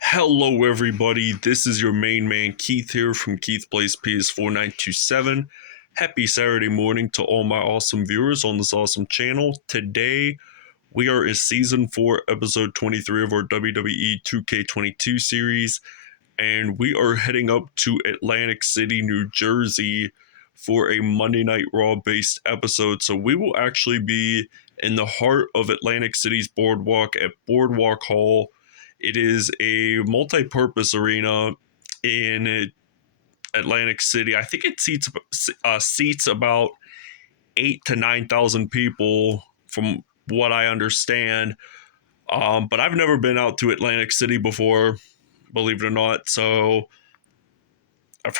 Hello, everybody. This is your main man Keith here from Keith Plays PS4927. Happy Saturday morning to all my awesome viewers on this awesome channel. Today, we are in Season 4, Episode 23 of our WWE 2K22 series, and we are heading up to Atlantic City, New Jersey for a Monday Night Raw based episode. So we will actually be in the heart of Atlantic City's boardwalk at Boardwalk Hall. It is a multi-purpose arena in Atlantic City. I think it seats about 8 to 9,000 people, from what I understand. But I've never been out to Atlantic City before, believe it or not. So I've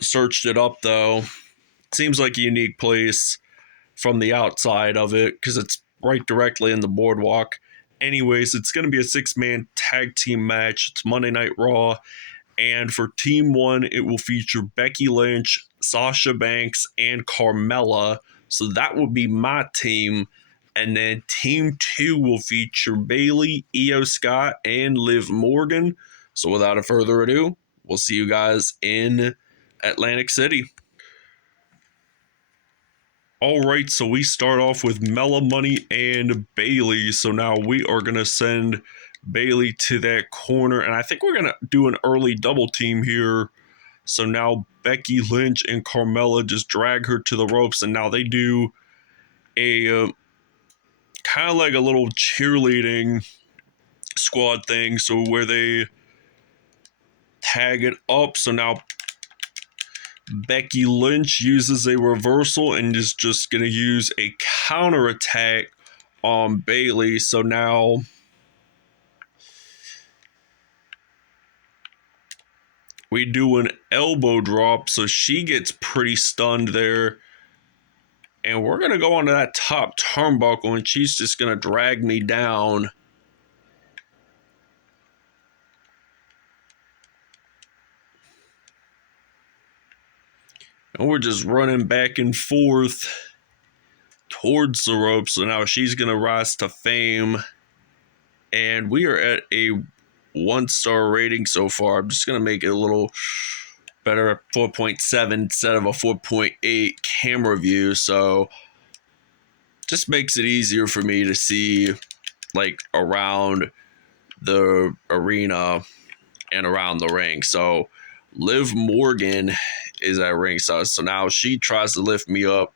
searched it up though. It seems like a unique place from the outside of it because it's right directly in the boardwalk. Anyways, it's going to be a 6-man tag team match. It's Monday Night Raw. And for Team 1, it will feature Becky Lynch, Sasha Banks, and Carmella. So that will be my team. And then Team 2 will feature Bayley, Io Scott, and Liv Morgan. So without a further ado, we'll see you guys in Atlantic City. Alright, so we start off with Mella Money and Bayley. So now we are going to send Bayley to that corner. And I think we're going to do an early double team here. So now Becky Lynch and Carmella just drag her to the ropes. And now they do a kind of like a little cheerleading squad thing. So where they tag it up. So now Becky Lynch uses a reversal and is just going to use a counterattack on Bayley. So now we do an elbow drop. So she gets pretty stunned there. And we're going to go onto that top turnbuckle and she's just going to drag me down. And we're just running back and forth towards the ropes. So now she's going to rise to fame. And we are at a 1-star rating so far. I'm just going to make it a little better at 4.7 instead of a 4.8 camera view. So just makes it easier for me to see like around the arena and around the ring. So Liv Morgan is at ringside. So now she tries to lift me up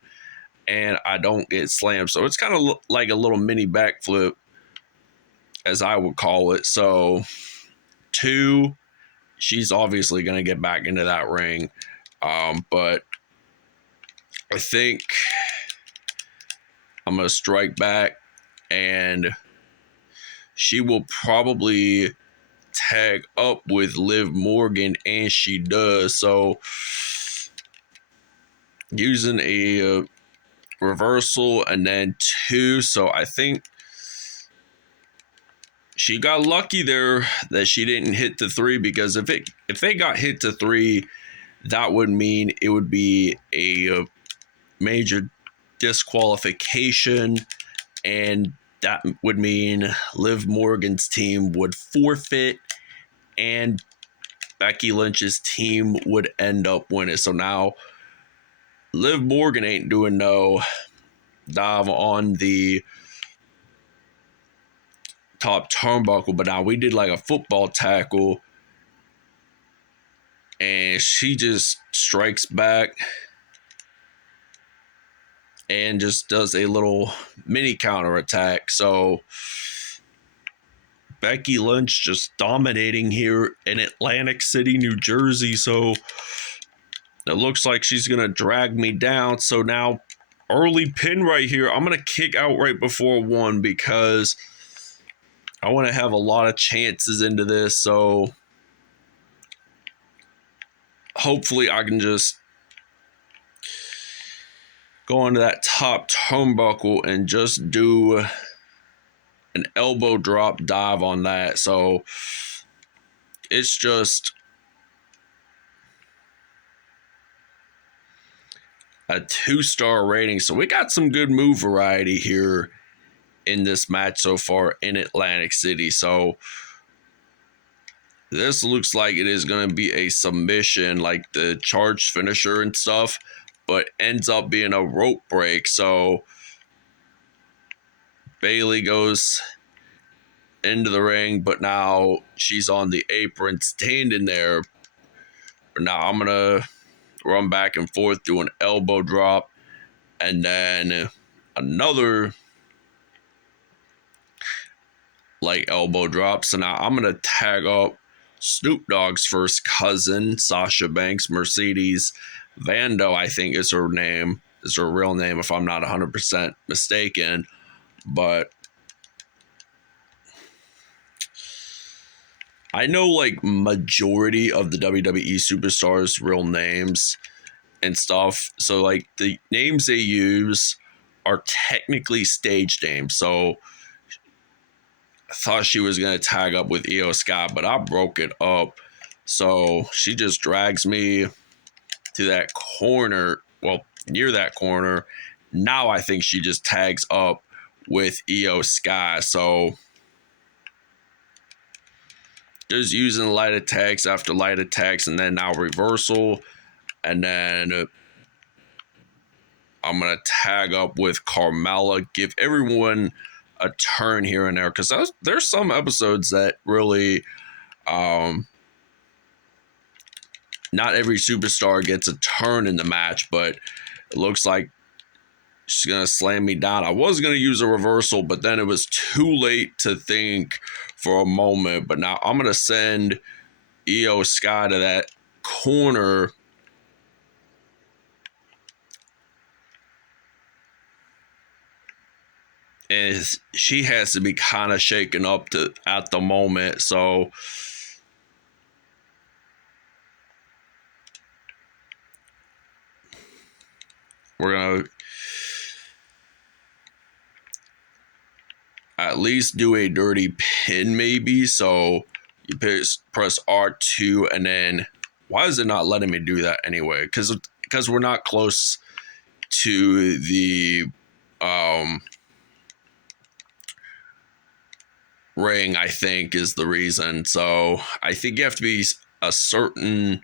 and I don't get slammed. So it's kind of like a little mini backflip, as I would call it. So 2, she's obviously going to get back into that ring. But I think I'm going to strike back and she will probably tag up with Liv Morgan, and she does. So using a reversal and then 2. So I think she got lucky there that she didn't hit the 3, because if they got hit to 3, that would mean it would be a major disqualification, and that would mean Liv Morgan's team would forfeit and Becky Lynch's team would end up winning. So now Liv Morgan ain't doing no dive on the top turnbuckle, but now we did like a football tackle and she just strikes back and just does a little mini counterattack. So Becky Lynch just dominating here in Atlantic City, New Jersey. So it looks like she's going to drag me down. So now early pin right here. I'm going to kick out right before 1 because I want to have a lot of chances into this. So hopefully I can just go onto that top turnbuckle and just do an elbow drop dive on that. So it's just a 2-star rating. So we got some good move variety here in this match so far in Atlantic City. So This looks like it is going to be a submission, like the charged finisher and stuff, but ends up being a rope break. So Bayley goes into the ring, but now she's on the apron standing there. But now I'm going to run back and forth, do an elbow drop, and then another like elbow drop. So now I'm going to tag up Snoop Dogg's first cousin, Sasha Banks, Mercedes Vando, I think is her name, is her real name if I'm not 100% mistaken. But I know like majority of the WWE superstars' real names and stuff. So like the names they use are technically stage names. So I thought she was going to tag up with Io Sky, but I broke it up. So she just drags me to that corner, well, near that corner. Now I think she just tags up with Io Sky. So just using light attacks after light attacks, and then now reversal. And then I'm going to tag up with Carmella, give everyone a turn here and there, because there's some episodes that really not every superstar gets a turn in the match, but it looks like she's going to slam me down. I was going to use a reversal, but then it was too late to think for a moment. But now I'm going to send Io Sky to that corner. And she has to be kind of shaken up at the moment. So we're going to at least do a dirty pin maybe. So you press R2, and then why is it not letting me do that anyway? Because we're not close to the ring, I think, is the reason. So I think you have to be a certain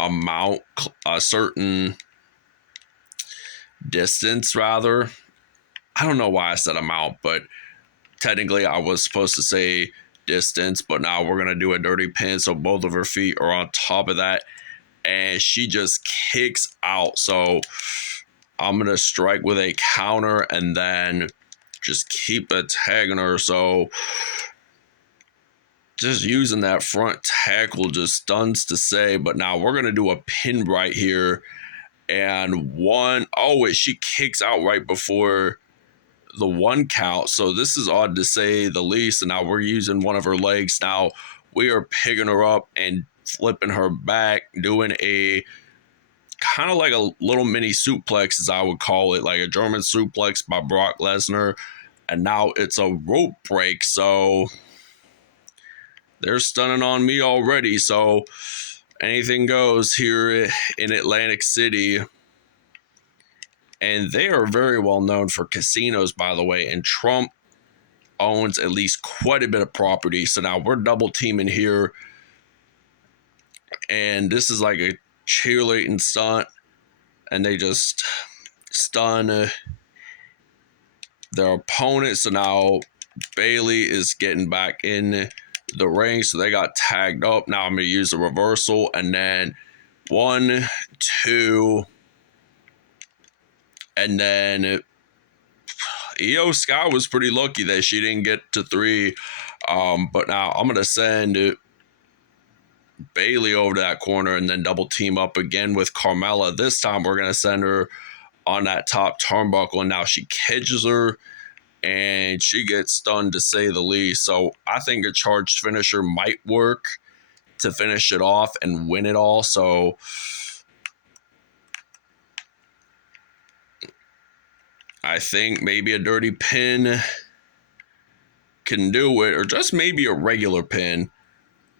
amount, a certain distance rather. I don't know why I said amount, but technically I was supposed to say distance, but now we're going to do a dirty pin. So both of her feet are on top of that, and she just kicks out. So I'm going to strike with a counter and then just keep attacking her. So just using that front tackle just stuns to say, but now we're going to do a pin right here. And she kicks out right before the one count. So this is odd to say the least. And now we're using one of her legs. Now we are picking her up and flipping her back, doing a kind of like a little mini suplex, as I would call it, like a German suplex by Brock Lesnar. And now it's a rope break. So they're stunning on me already. So anything goes here in Atlantic City. And they are very well known for casinos, by the way. And Trump owns at least quite a bit of property. So now we're double teaming here. And this is like a cheerleading stunt. And they just stun their opponent. So now Bayley is getting back in the ring. So they got tagged up. Now I'm going to use a reversal. And then 1, 2... And then Io Sky was pretty lucky that she didn't get to 3. But now I'm going to send Bayley over to that corner and then double team up again with Carmella. This time we're going to send her on that top turnbuckle. And now she catches her and she gets stunned, to say the least. So I think a charged finisher might work to finish it off and win it all. So I think maybe a dirty pin can do it, or just maybe a regular pin.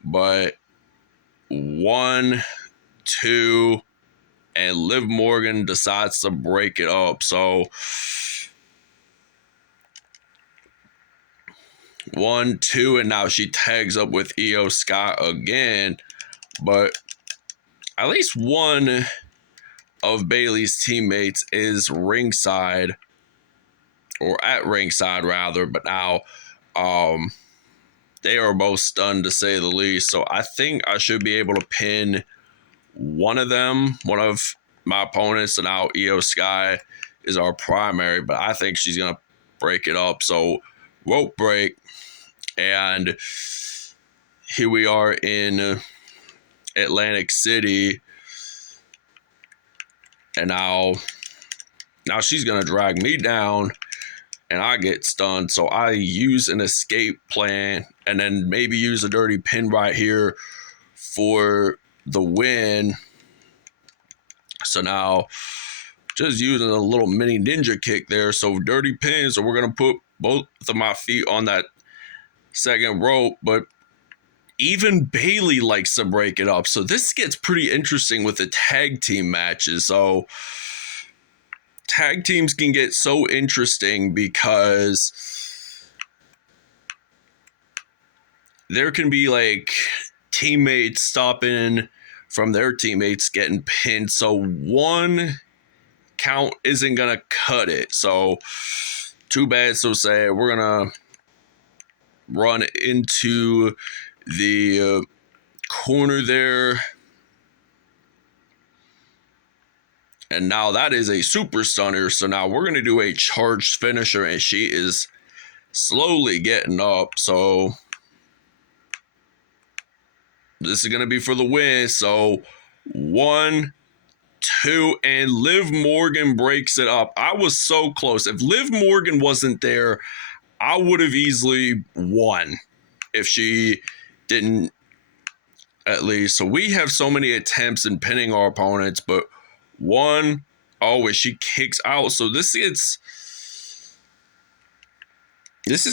But 1, 2, and Liv Morgan decides to break it up. So 1, 2, and now she tags up with Io Sky again. But at least one of Bayley's teammates is ringside, or at ringside rather, but now they are both stunned to say the least. So I think I should be able to pin one of them, one of my opponents. And now Io Sky is our primary, but I think she's going to break it up. So rope break. And here we are in Atlantic City. And now she's going to drag me down and I get stunned. So I use an escape plan and then maybe use a dirty pin right here for the win. So now just using a little mini ninja kick there. So dirty pin. So we're going to put both of my feet on that second rope. But even Bayley likes to break it up. So this gets pretty interesting with the tag team matches. So tag teams can get so interesting because there can be like teammates stopping from their teammates getting pinned. So one count isn't going to cut it. So too bad, so sad. We're going to run into the corner there. And now that is a super stunner. So now we're going to do a charged finisher, and she is slowly getting up. So this is going to be for the win. So 1, 2, and Liv Morgan breaks it up. I was so close. If Liv Morgan wasn't there, I would have easily won if she didn't, at least. So we have so many attempts in pinning our opponents, but one, and she kicks out. So this is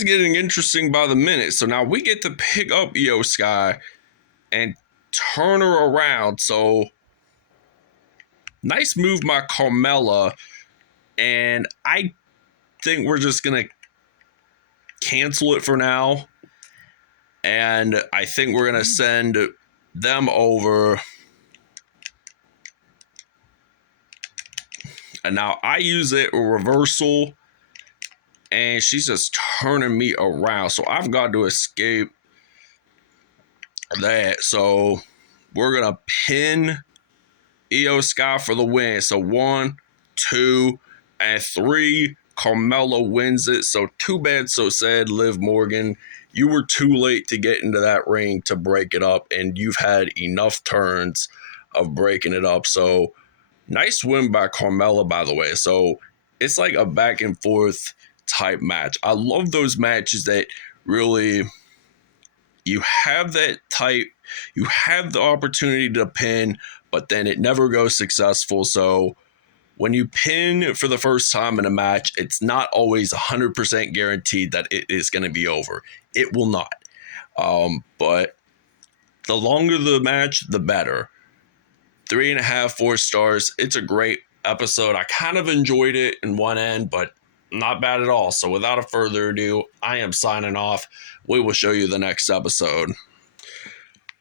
getting interesting by the minute. So now we get to pick up Io Sky and turn her around. So nice move by Carmella. And I think we're just going to cancel it for now. And I think we're going to send them over. And now I use it, a reversal, and she's just turning me around. So I've got to escape that. So we're going to pin Io Sky for the win. So 1, 2, and 3. Carmella wins it. So too bad, so sad, Liv Morgan. You were too late to get into that ring to break it up, and you've had enough turns of breaking it up. So nice win by Carmella, by the way. So it's like a back and forth type match. I love those matches that really you have that type, you have the opportunity to pin, but then it never goes successful. So when you pin for the first time in a match, it's not always 100% guaranteed that it is going to be over. It will not. But the longer the match, the better. 3.5, 4 stars. It's a great episode. I kind of enjoyed it in one end, but not bad at all. So without further ado, I am signing off. We will show you the next episode.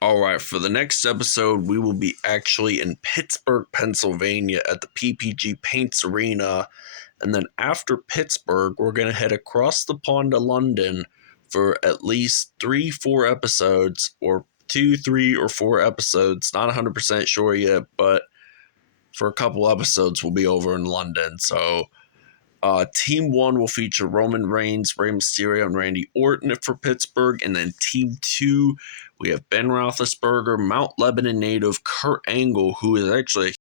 All right, for the next episode, we will be actually in Pittsburgh, Pennsylvania at the PPG Paints Arena. And then after Pittsburgh, we're going to head across the pond to London for at least 3, 4 episodes, or 2, 3, or 4 episodes. Not 100% sure yet, but for a couple episodes, we'll be over in London. So Team 1 will feature Roman Reigns, Rey Mysterio, and Randy Orton for Pittsburgh. And then Team 2, we have Ben Roethlisberger, Mount Lebanon native Kurt Angle, who is actually a